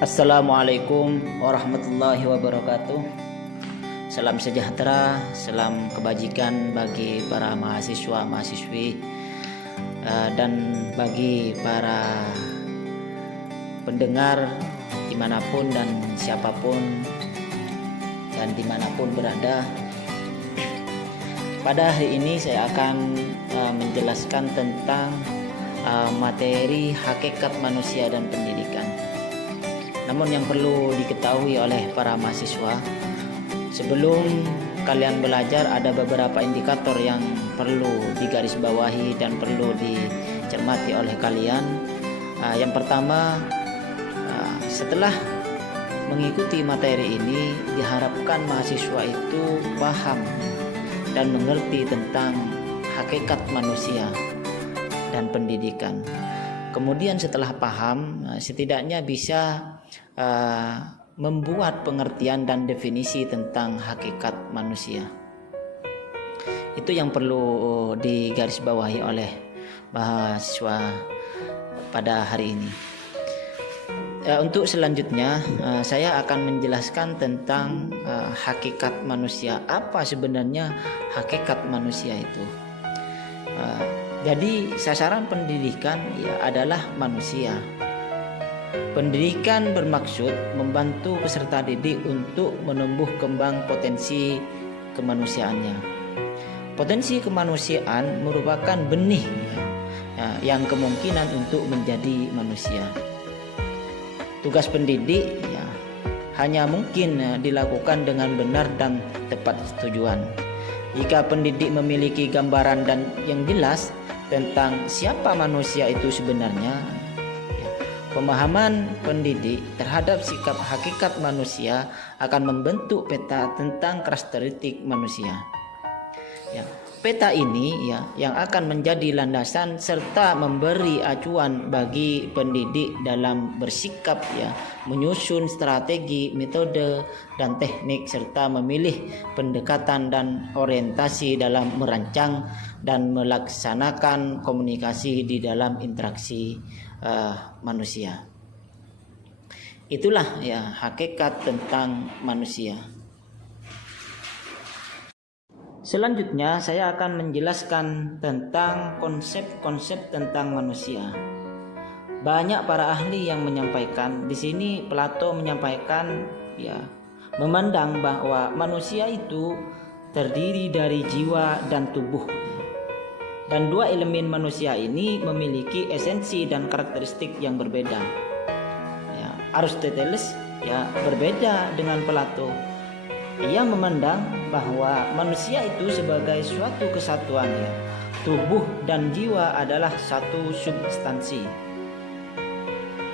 Assalamualaikum warahmatullahi wabarakatuh. Salam sejahtera, salam kebajikan bagi para mahasiswa-mahasiswi dan bagi para pendengar dimanapun dan siapapun dan dimanapun berada. Pada hari ini saya akan menjelaskan tentang materi hakikat manusia dan pendidikan. Namun yang perlu diketahui oleh para mahasiswa, sebelum kalian belajar ada beberapa indikator yang perlu digarisbawahi dan perlu dicermati oleh kalian. Yang pertama, setelah mengikuti materi ini diharapkan mahasiswa itu paham dan mengerti tentang hakikat manusia dan pendidikan. Kemudian setelah paham, setidaknya bisa membuat pengertian dan definisi tentang hakikat manusia. Itu yang perlu digarisbawahi oleh mahasiswa pada hari ini. Untuk selanjutnya saya akan menjelaskan tentang hakikat manusia. Apa sebenarnya hakikat manusia itu? Jadi sasaran pendidikan adalah manusia. Pendidikan bermaksud membantu peserta didik untuk menumbuh kembang potensi kemanusiaannya. Potensi kemanusiaan merupakan benih yang kemungkinan untuk menjadi manusia. Tugas pendidik hanya mungkin dilakukan dengan benar dan tepat tujuan. Jika pendidik memiliki gambaran dan yang jelas tentang siapa manusia itu sebenarnya, pemahaman pendidik terhadap sikap hakikat manusia akan membentuk peta tentang karakteristik manusia. Peta ini yang akan menjadi landasan serta memberi acuan bagi pendidik dalam bersikap menyusun strategi, metode dan teknik serta memilih pendekatan dan orientasi dalam merancang dan melaksanakan komunikasi di dalam interaksi manusia. Itulah hakikat tentang manusia. Selanjutnya saya akan menjelaskan tentang konsep-konsep tentang manusia. Banyak para ahli yang menyampaikan, di sini Plato menyampaikan memandang bahwa manusia itu terdiri dari jiwa dan tubuh. Dan dua elemen manusia ini memiliki esensi dan karakteristik yang berbeda. Aristoteles berbeda dengan Plato. Ia memandang bahwa manusia itu sebagai suatu kesatuan. Tubuh dan jiwa adalah satu substansi.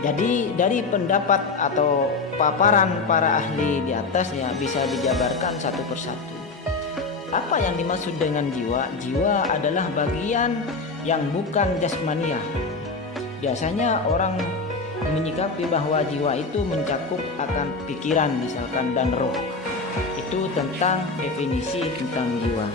Jadi dari pendapat atau paparan para ahli di atas bisa dijabarkan satu persatu. Apa yang dimaksud dengan jiwa? Jiwa adalah bagian yang bukan jasmania. Biasanya orang menyikapi bahwa jiwa itu mencakup akan pikiran misalkan dan roh. Itu tentang definisi tentang jiwa.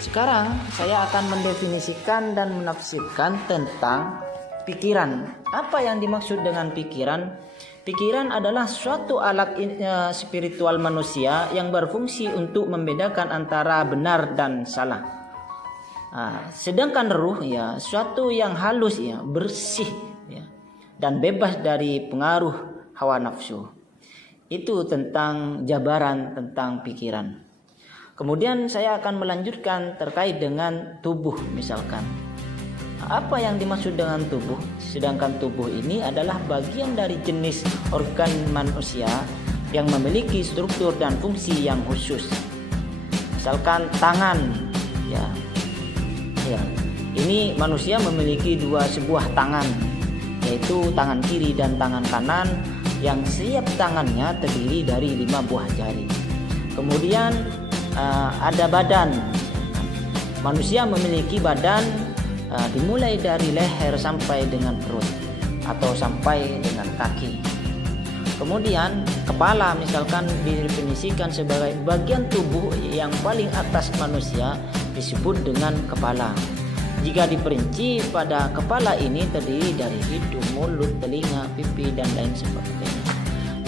Sekarang saya akan mendefinisikan dan menafsirkan tentang pikiran. Apa yang dimaksud dengan pikiran? Pikiran adalah suatu alat spiritual manusia yang berfungsi untuk membedakan antara benar dan salah. Sedangkan ruh suatu yang halus bersih dan bebas dari pengaruh hawa nafsu. Itu tentang jabaran tentang pikiran. Kemudian saya akan melanjutkan terkait dengan tubuh misalkan. Apa yang dimaksud dengan tubuh? Sedangkan tubuh ini adalah bagian dari jenis organ manusia yang memiliki struktur dan fungsi yang khusus. Misalkan tangan, ini manusia memiliki sebuah tangan, yaitu tangan kiri dan tangan kanan, yang setiap tangannya terdiri dari 5 buah jari. Kemudian ada badan. Manusia memiliki badan dimulai dari leher sampai dengan perut atau sampai dengan kaki. Kemudian kepala misalkan didefinisikan sebagai bagian tubuh yang paling atas manusia disebut dengan kepala. Jika diperinci, pada kepala ini terdiri dari hidung, mulut, telinga, pipi, dan lain sebagainya.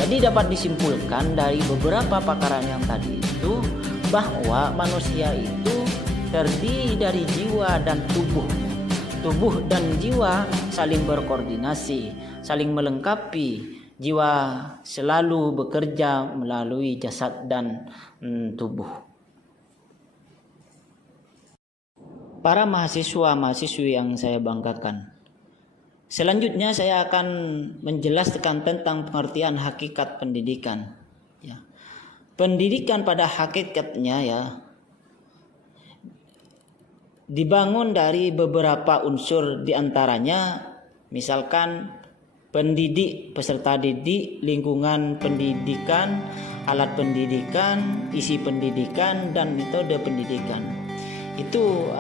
Jadi dapat disimpulkan dari beberapa pakaran yang tadi itu bahwa manusia itu terdiri dari jiwa dan tubuh. Tubuh dan jiwa saling berkoordinasi, saling melengkapi. Jiwa selalu bekerja melalui jasad dan tubuh. Para mahasiswa-mahasiswi yang saya banggakan, selanjutnya saya akan menjelaskan tentang pengertian hakikat pendidikan. Ya. Pendidikan pada hakikatnya ya dibangun dari beberapa unsur, diantaranya misalkan pendidik, peserta didik, lingkungan pendidikan, alat pendidikan, isi pendidikan, dan metode pendidikan. Itu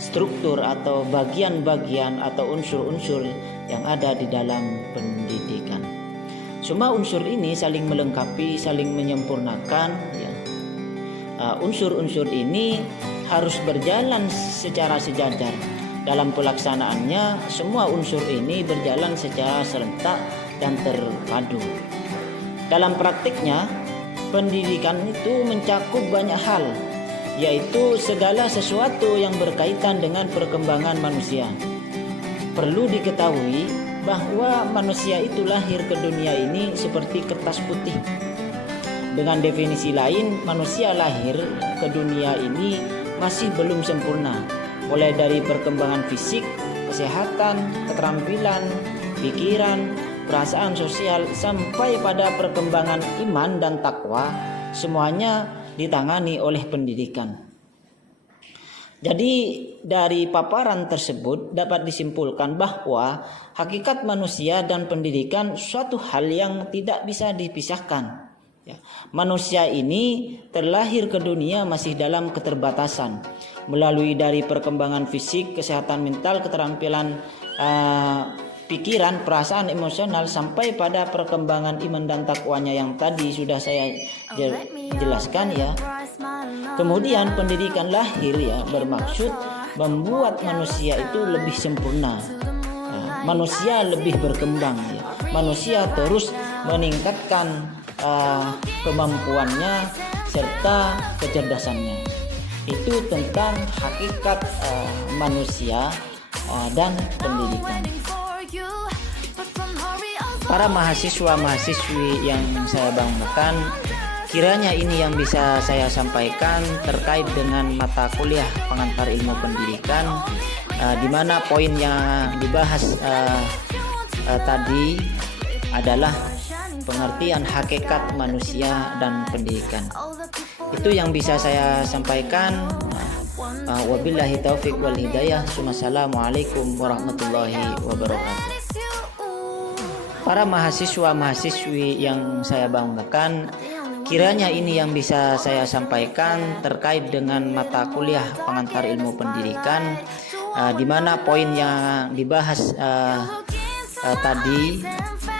struktur atau bagian-bagian atau unsur-unsur yang ada di dalam pendidikan. Semua unsur ini saling melengkapi, saling menyempurnakan. Ya. Unsur-unsur ini harus berjalan secara sejajar. Dalam pelaksanaannya, semua unsur ini berjalan secara serentak dan terpadu. Dalam praktiknya, pendidikan itu mencakup banyak hal, yaitu segala sesuatu yang berkaitan dengan perkembangan manusia. Perlu diketahui bahwa manusia itu lahir ke dunia ini seperti kertas putih. Dengan definisi lain, manusia lahir ke dunia ini masih belum sempurna, mulai dari perkembangan fisik, kesehatan, keterampilan, pikiran, perasaan sosial, sampai pada perkembangan iman dan takwa, semuanya ditangani oleh pendidikan. Jadi dari paparan tersebut dapat disimpulkan bahwa hakikat manusia dan pendidikan suatu hal yang tidak bisa dipisahkan. Ya. Manusia ini terlahir ke dunia masih dalam keterbatasan, melalui dari perkembangan fisik, kesehatan mental, keterampilan pikiran, perasaan, emosional, sampai pada perkembangan iman dan takwanya yang tadi sudah saya jelaskan ya. Kemudian pendidikan lahir ya bermaksud membuat manusia itu lebih sempurna. Ya, manusia lebih berkembang ya. Manusia terus meningkatkan kemampuannya serta kecerdasannya. Itu tentang hakikat manusia dan pendidikan. Para mahasiswa-mahasiswi yang saya banggakan, kiranya ini yang bisa saya sampaikan terkait dengan mata kuliah pengantar ilmu pendidikan, di mana poin yang dibahas tadi adalah pengertian hakikat manusia dan pendidikan. Itu yang bisa saya sampaikan. Wabillahi taufiq wal hidayah. Wassalamualaikum warahmatullahi wabarakatuh. Para mahasiswa-mahasiswi yang saya banggakan, kiranya ini yang bisa saya sampaikan terkait dengan mata kuliah pengantar ilmu pendidikan, di mana poin yang dibahas tadi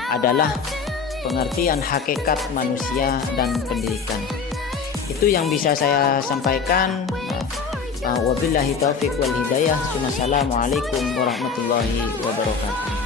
adalah pengertian hakikat manusia dan pendidikan. Itu yang bisa saya sampaikan. Wabillahi taufiq wal hidayah. Wassalamualaikum warahmatullahi wabarakatuh.